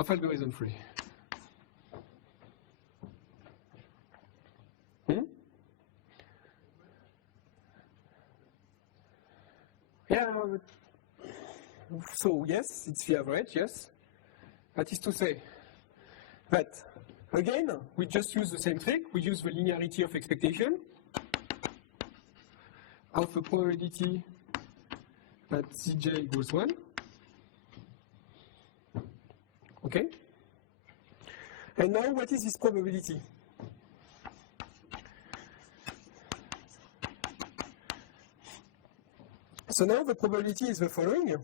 of algorithm 3? Yeah, so yes, it's the average, yes. That is to say that, again, we just use the same trick. We use the linearity of expectation of the probability that Cj equals 1. Okay? And now what is this probability? So now the probability is the following.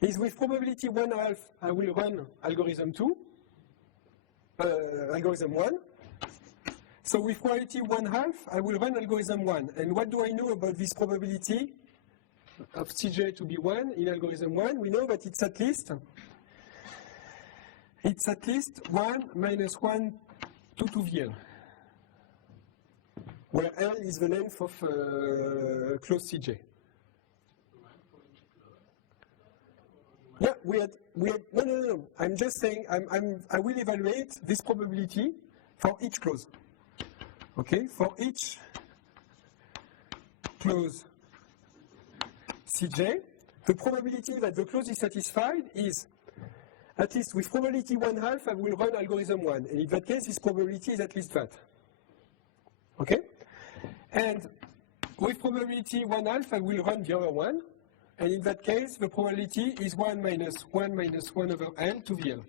Is with probability 1/2, I will run algorithm 2, algorithm 1. So with probability 1/2, I will run algorithm 1. And what do I know about this probability of Cj to be 1 in algorithm 1? We know that it's at least 1 minus 1 to 2VL, where L is the length of closed Cj. Yeah, no. I'm just saying I will evaluate this probability for each clause. Okay, for each clause Cj, the probability that the clause is satisfied is, at least with probability 1/2, I will run algorithm 1. And in that case, this probability is at least that. Okay? And with probability 1/2, I will run the other one. And in that case, the probability is 1 minus 1 over L to VL.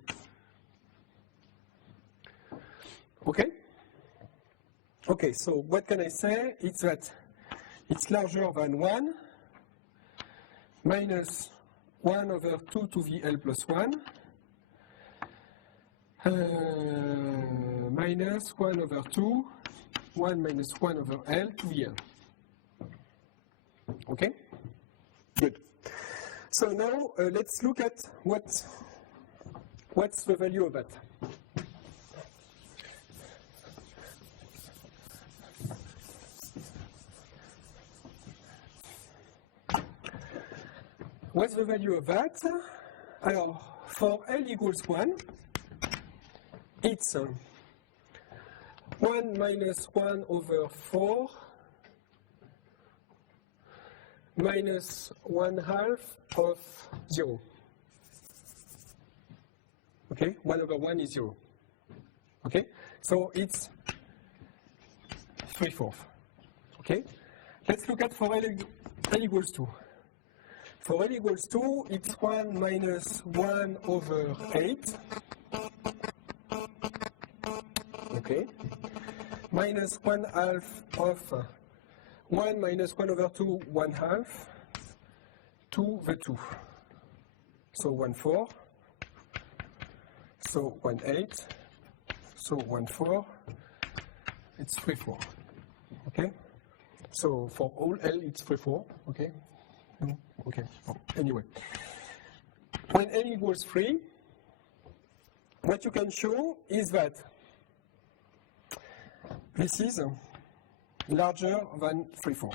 Okay? Okay, so what can I say? It's that it's larger than 1 minus 1 over 2 to VL plus 1 minus 1 over 2, 1 minus 1 over L to VL. Okay? Good. So now let's look at what's the value of that. What's the value of that? Alors, for L equals 1, it's 1 minus 1 over 4 minus 1/2 of 0. Okay, 1 over 1 is 0. Okay, so it's 3/4. Okay, let's look at for L equals 2. For L equals 2, it's 1 minus 1 over 8. Okay, minus 1/2 of 1 minus 1 over 2, 1/2, 2 the 2. So 1/4, so 1/8, so 1/4, it's 3/4. Okay? So for all L, it's 3/4. Okay? Okay. Oh, anyway. When L equals 3, what you can show is that this is larger than 3/4.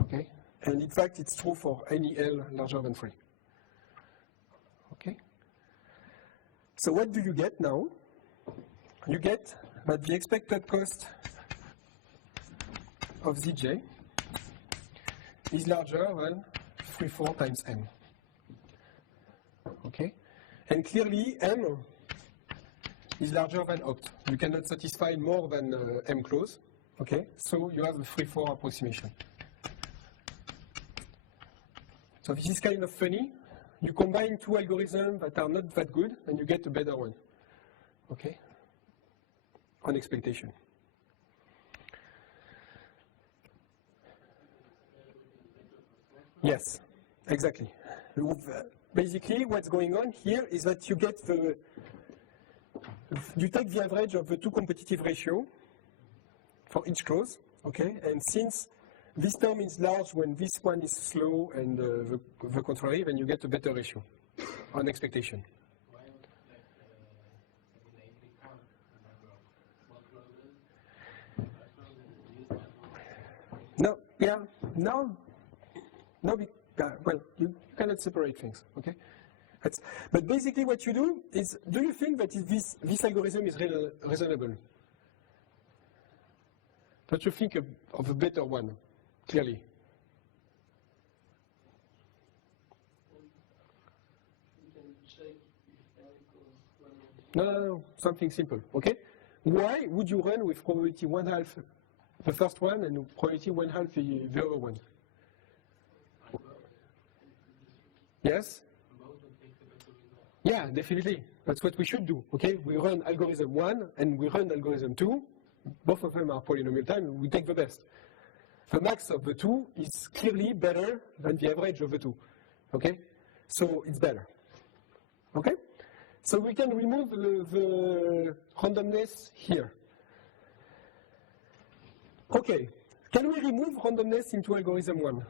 Okay? And in fact, it's true for any L larger than 3. Okay? So what do you get now? You get that the expected cost of Zj is larger than 3/4 times M. Okay? And clearly, M is larger than opt. You cannot satisfy more than M clause. Okay, so you have a 3/4 approximation. So this is kind of funny. You combine two algorithms that are not that good, and you get a better one. Okay, on expectation. Yes, exactly. Basically, what's going on here is that you get you take the average of the two competitive ratio for each clause, okay? And since this term is large when this one is slow and the contrary, then you get a better ratio on expectation. No, yeah, no, well, you cannot separate things, okay? But basically what you do is, do you think that this algorithm is reasonable? Don't you think of a better one, clearly? No, something simple, okay? Why would you run with probability 1/2 the first one and probability 1/2 the other one? Yes? Yeah, definitely. That's what we should do, okay? We run algorithm 1 and we run algorithm 2. Both of them are polynomial time, we take the best. The max of the two is clearly better than the average of the two, okay? So it's better, okay? So we can remove the randomness here. Okay, can we remove randomness into algorithm 1?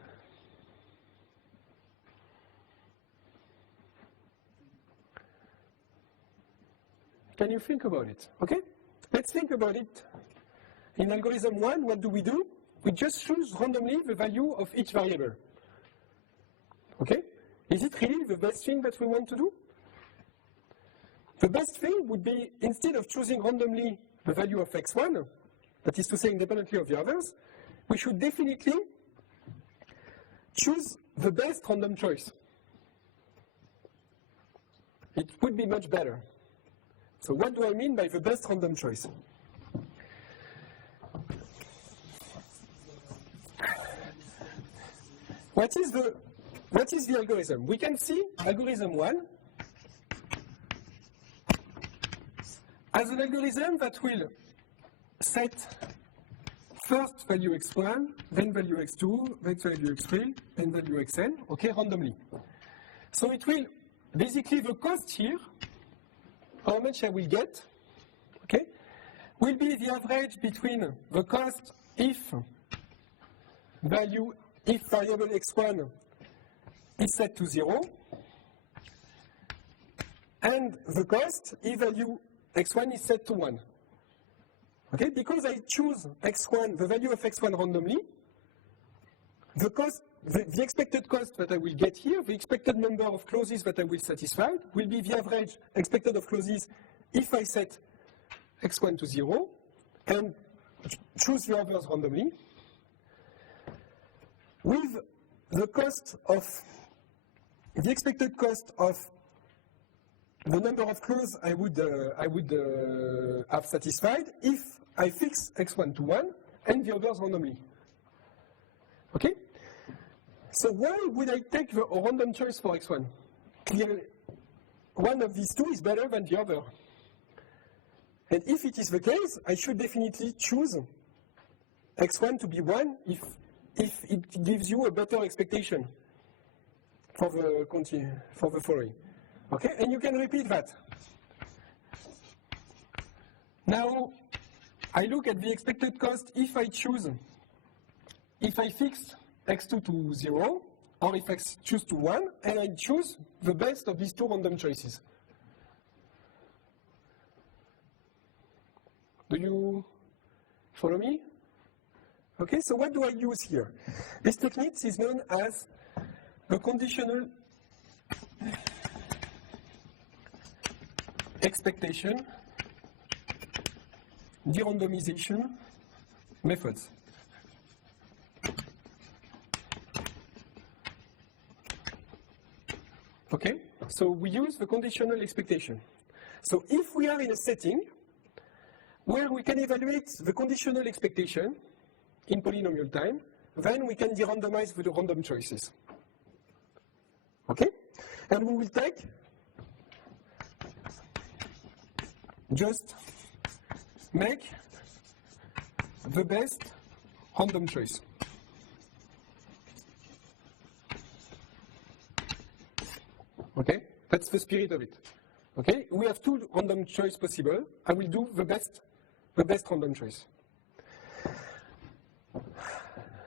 Can you think about it? Okay, let's think about it. In algorithm 1, what do? We just choose randomly the value of each variable. Okay, is it really the best thing that we want to do? The best thing would be, instead of choosing randomly the value of x1, that is to say independently of the others, we should definitely choose the best random choice. It would be much better. So what do I mean by the best random choice? What is the algorithm? We can see algorithm 1 as an algorithm that will set first value x1, then value x2, then value x3, then value xn, okay, randomly. So it will, basically the cost here, how much I will get, okay, will be the average between the cost if variable x1 is set to 0, and the cost if value x1 is set to 1. Okay, because I choose x1, the value of x1 randomly, the cost, the expected cost that I will get here, the expected number of clauses that I will satisfy, will be the average expected of clauses if I set x1 to 0 and choose the others randomly, with the cost of, the expected cost of the number of clauses I would have satisfied if I fix x1 to 1 and the others randomly. Okay? So why would I take a random choice for x1? Clearly, one of these two is better than the other. And if it is the case, I should definitely choose x1 to be 1 if it gives you a better expectation for the following. Okay, and you can repeat that. Now, I look at the expected cost if I fix x2 to 0, or if I choose to 1, and I choose the best of these two random choices. Do you follow me? Okay, so what do I use here? This technique is known as the conditional expectation derandomization methods. Okay, so we use the conditional expectation. So if we are in a setting where we can evaluate the conditional expectation in polynomial time, then we can derandomize with the random choices. Okay, and we will take just make the best random choice. Okay, that's the spirit of it. Okay, we have two random choice possible. I will do the best random choice.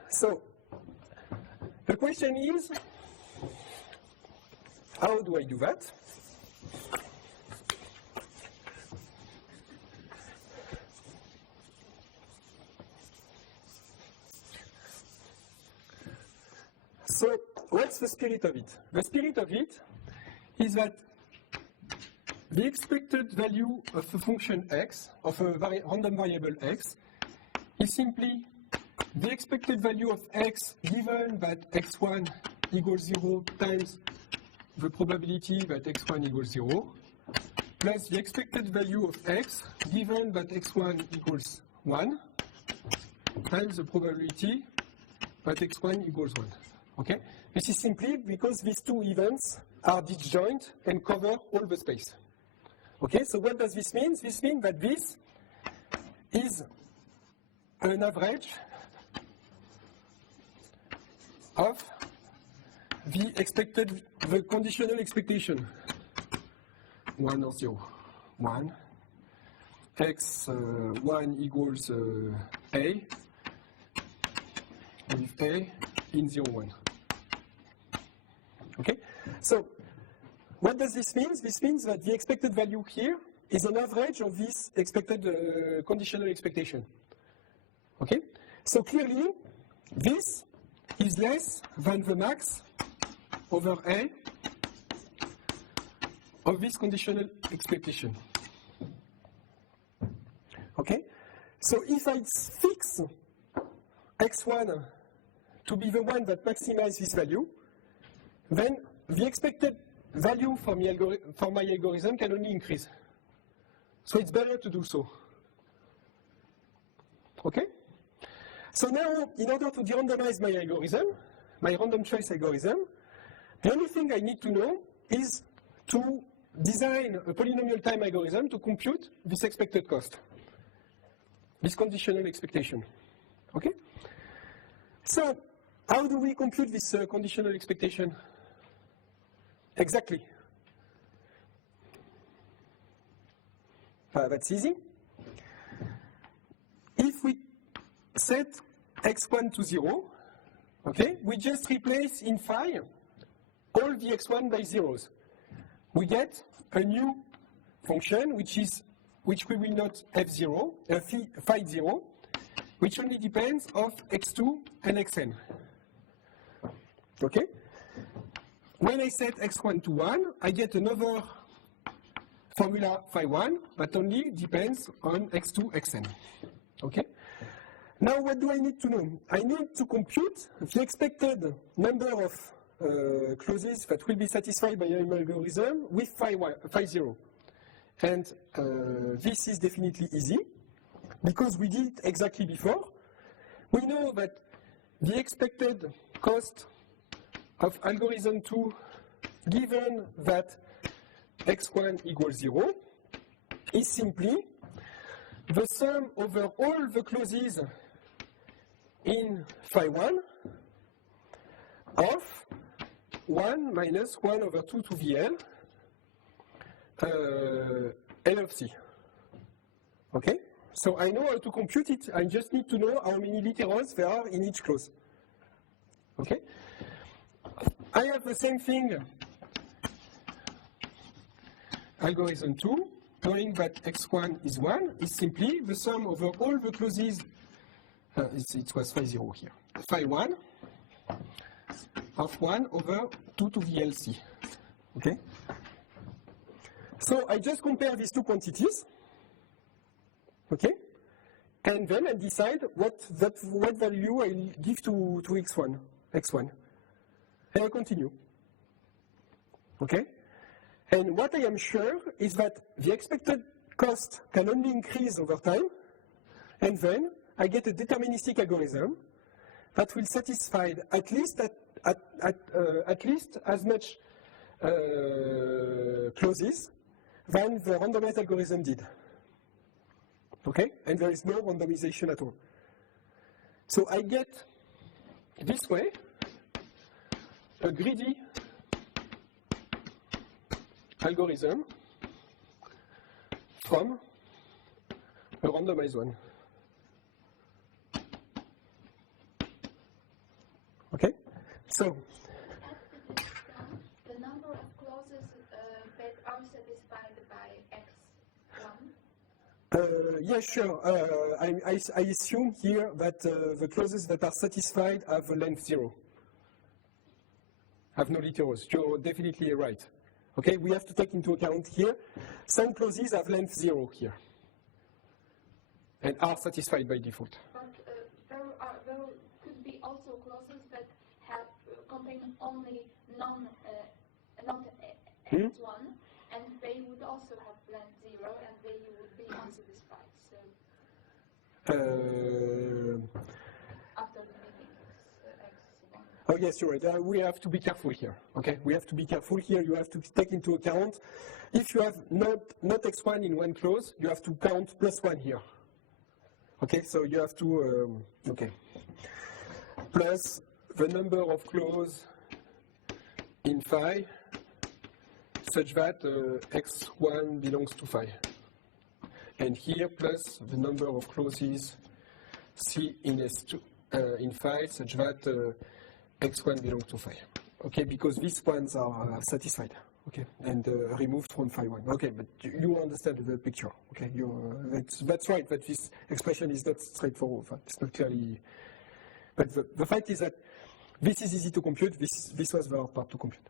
So the question is, how do I do that? So what's the spirit of it? The spirit of it is that the expected value of a function x, of a random variable x, is simply the expected value of x given that x1 equals 0 times the probability that x1 equals 0, plus the expected value of x given that x1 equals 1 times the probability that x1 equals 1. Okay? This is simply because these two events are disjoint and cover all the space. Okay, so what does this mean? This means that this is an average of the conditional expectation. 1 or 0. 1. x1 equals a, with a in 0, 1. Okay? So, what does this mean? This means that the expected value here is an average of this expected conditional expectation. Okay? So clearly, this is less than the max over A of this conditional expectation. Okay? So if I fix x1 to be the one that maximizes this value, then the expected value for my algorithm can only increase. So it's better to do so. Okay? So now, in order to de-randomize my algorithm, my random choice algorithm, the only thing I need to know is to design a polynomial time algorithm to compute this expected cost, this conditional expectation. Okay? So, how do we compute this conditional expectation? Exactly. That's easy. If we set x1 to 0, okay, we just replace in phi all the x1 by zeros. We get a new function which we will not f0, phi 0, which only depends of x2 and xn. Okay? When I set x1 to 1, I get another formula phi 1 that only depends on x2, xn. Okay? Now what do I need to know? I need to compute the expected number of clauses that will be satisfied by my algorithm with phi 0. And this is definitely easy because we did it exactly before. We know that the expected cost of algorithm 2 given that x1 equals 0 is simply the sum over all the clauses in phi 1 of 1 minus 1 over 2 to the L of C. Okay? So I know how to compute it. I just need to know how many literals there are in each clause. Okay? I have the same thing, algorithm 2, knowing that x1 is 1, is simply the sum over all the clauses, it was phi 0 here, phi 1 of 1 over 2 to the LC. Okay? So I just compare these two quantities, okay? And then I decide what value I give to x1. And I continue. Okay? And what I am sure is that the expected cost can only increase over time, and then I get a deterministic algorithm that will satisfy at least as much clauses than the randomized algorithm did. Okay? And there is no randomization at all. So I get this way a greedy algorithm from a randomized one. Okay? So the number of clauses that are satisfied by x1? Yeah, sure. I assume here that the clauses that are satisfied have a length 0. Have no literals. You're definitely right. Okay, we have to take into account here, some clauses have length 0 here, and are satisfied by default. But there could be also clauses that have contain only not x1, and they would also have length 0, and they would be unsatisfied. So after deleting x1. Oh yes, you're right. We have to be careful here. Okay, we have to be careful here. You have to take into account if you have not x1 in one clause, you have to count +1 here. Okay, so you have to plus the number of clauses in phi such that x1 belongs to phi, and here plus the number of clauses C in S2 in phi such that x1 belongs to phi. Okay, because these ones are satisfied. Okay, and removed from phi 1. Okay, but you understand the picture. Okay, that's right. That this expression is not straightforward. It's not clearly. But the fact is that this is easy to compute. This was the hard part to compute.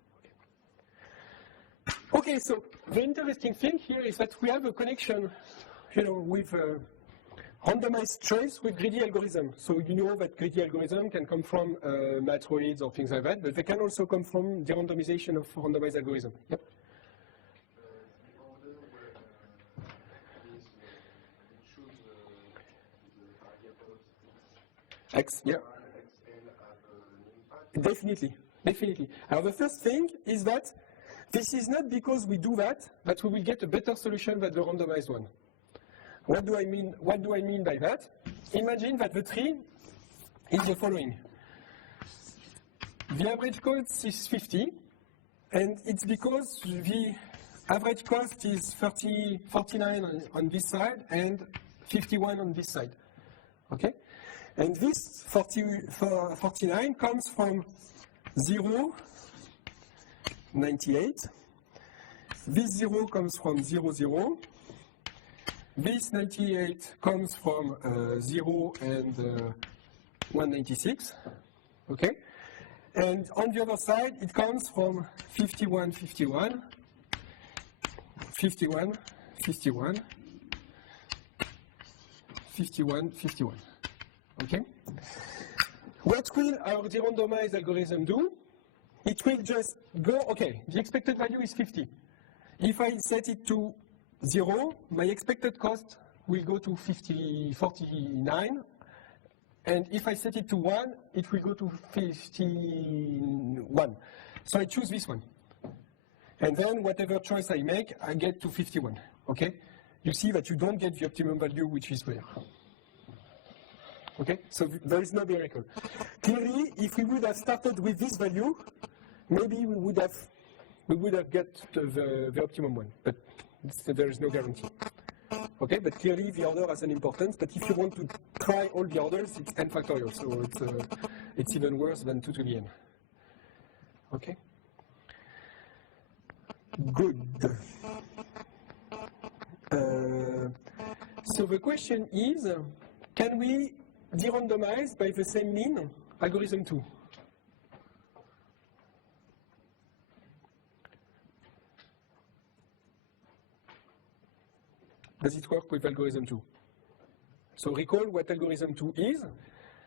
Okay, so the interesting thing here is that we have a connection, with randomized choice with greedy algorithm. So you know that greedy algorithm can come from matroids or things like that, but they can also come from derandomization of randomized algorithm. Yep. The order where we choose the variables X, yeah. XL have an impact. Definitely. Now the first thing is that this is not because we do that we will get a better solution than the randomized one. What do I mean by that? Imagine that the tree is the following. The average cost is 50, and it's because the average cost is 49 on this side and 51 on this side. Okay? And this 49 comes from 0, 98. This 0 comes from 0, 0. This 98 comes from 0 and 196, okay? And on the other side, it comes from 51, 51, 51, 51, 51, 51, okay? What will our derandomized algorithm do? It will just go, okay, the expected value is 50. If I set it to 0, my expected cost will go to 49, and if I set it to 1, it will go to 51. So I choose this one. And then whatever choice I make, I get to 51, okay? You see that you don't get the optimum value, which is there. Okay, so there is no miracle. Clearly, if we would have started with this value, maybe we would have got the optimum one, but there is no guarantee. Okay, but clearly the order has an importance, but if you want to try all the orders, it's n factorial, so it's even worse than 2 to the n. Okay? Good. So the question is, can we derandomize by the same mean algorithm 2? Does it work with algorithm 2? So recall what algorithm 2 is.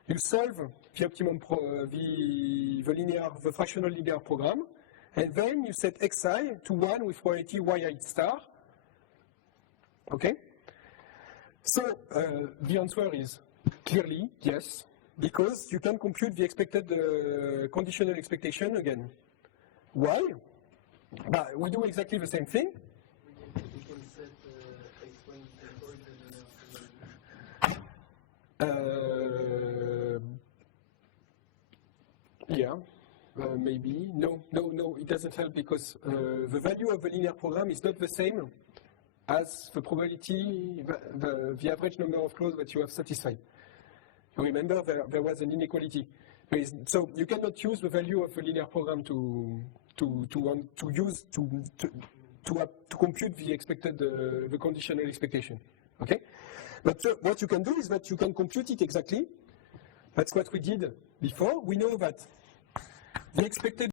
You solve the optimum the fractional linear program, and then you set xi to 1 with probability yi star. Okay? So the answer is clearly yes, because you can compute the expected conditional expectation again. Why? We do exactly the same thing. We can set x1 yeah, maybe. No, it doesn't help because the value of the linear program is not the same as the probability, the average number of clauses that you have satisfied. You remember there was an inequality. So you cannot use the value of the linear program to compute the expected, the conditional expectation. Okay? But what you can do is that you can compute it exactly. That's what we did before. We know that the expected